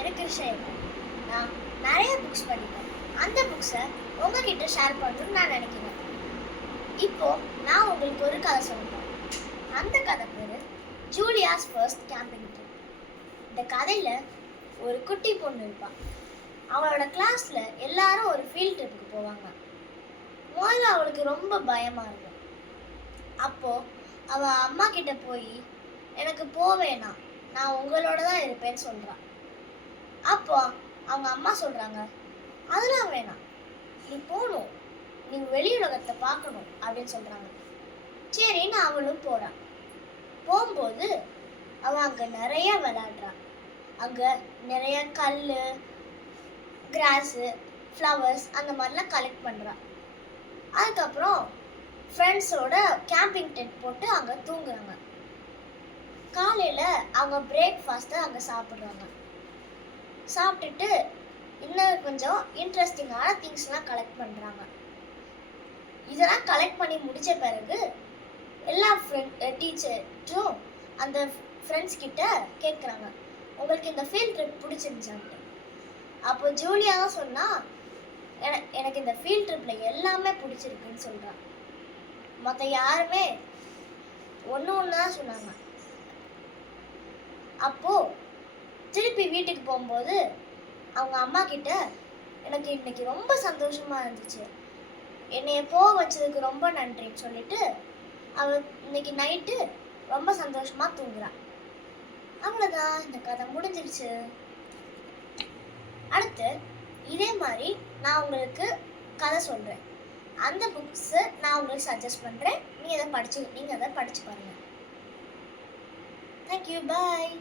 பேர் கிருஷ்ணன். நான் நிறைய புக்ஸ் படிப்பேன். அந்த புக்ஸை உங்ககிட்ட ஷேர் பண்ணணும்னு நான் நினைக்கிறேன். இப்போ நான் உங்களுக்கு ஒரு கதை சொல்றேன். அந்த கதை பேர் ஜூலியாஸ் ஃபர்ஸ்ட் கேம்பிங் ட்ரிப். இந்த கதையில் ஒரு குட்டி பொண்ணு இருப்பாள். அவளோட கிளாஸில் எல்லாரும் ஒரு ஃபீல்ட் ட்ரிப்புக்கு போவாங்க. முதல்ல அவளுக்கு ரொம்ப பயமாக இருக்கும். அப்போது அவள் அம்மா கிட்ட போய் எனக்கு போவேணாம், நான் உங்களோட தான் இருப்பேன்னு சொல்கிறான். அப்போ அவங்க அம்மா சொல்கிறாங்க, அதெல்லாம் வேணாம், நீ போகணும், நீ வெளியுலகத்தை பார்க்கணும் அப்படின்னு சொல்கிறாங்க. சரின்னு அவளும் போகிறான். போகும்போது அவள் அங்கே நிறைய விளையாடுறான். அங்கே நிறைய கல், கிராஸு, ஃப்ளவர்ஸ் அந்த மாதிரிலாம் கலெக்ட் பண்ணுறான். அதுக்கப்புறம் ஃப்ரெண்ட்ஸோட கேம்பிங் டென்ட் போட்டு அங்கே தூங்குறாங்க. காலையில் அவங்க பிரேக்ஃபாஸ்ட்டை அங்கே சாப்பிட்றாங்க. சாப்பிட்டுட்டு இன்னும் கொஞ்சம் இன்ட்ரெஸ்டிங்கான திங்ஸ்லாம் கலெக்ட் பண்ணுறாங்க. இதெல்லாம் கலெக்ட் பண்ணி முடித்த பிறகு எல்லா டீச்சரும் அந்த ஃப்ரெண்ட்ஸ் கிட்ட கேட்குறாங்க, உங்களுக்கு இந்த ஃபீல்ட் ட்ரிப் பிடிச்சிருந்துச்சான்ட்டு. அப்போ ஜூலியா தான் சொன்னால், எனக்கு இந்த ஃபீல்ட் ட்ரிப்பில் எல்லாமே பிடிச்சிருக்குன்னு சொல்கிறான். மற்ற யாருமே ஒன்று தான் சொன்னாங்க. அப்போது திருப்பி வீட்டுக்கு போகும்போது அவங்க அம்மா கிட்ட, எனக்கு இன்னைக்கு ரொம்ப சந்தோஷமாக இருந்துச்சு, என்னைய போக வச்சதுக்கு ரொம்ப நன்றின்னு சொல்லிட்டு அவள் இன்னைக்கு நைட்டு ரொம்ப சந்தோஷமாக தூங்குறான். அவ்வளோதான், இந்த கதை முடிஞ்சிருச்சு. அடுத்து இதே மாதிரி நான் உங்களுக்கு கதை சொல்கிறேன். அந்த புக்ஸை நான் உங்களுக்கு சஜஸ்ட் பண்ணுறேன். நீங்கள் அதை படித்து பாருங்கள். தேங்க்யூ, பாய்.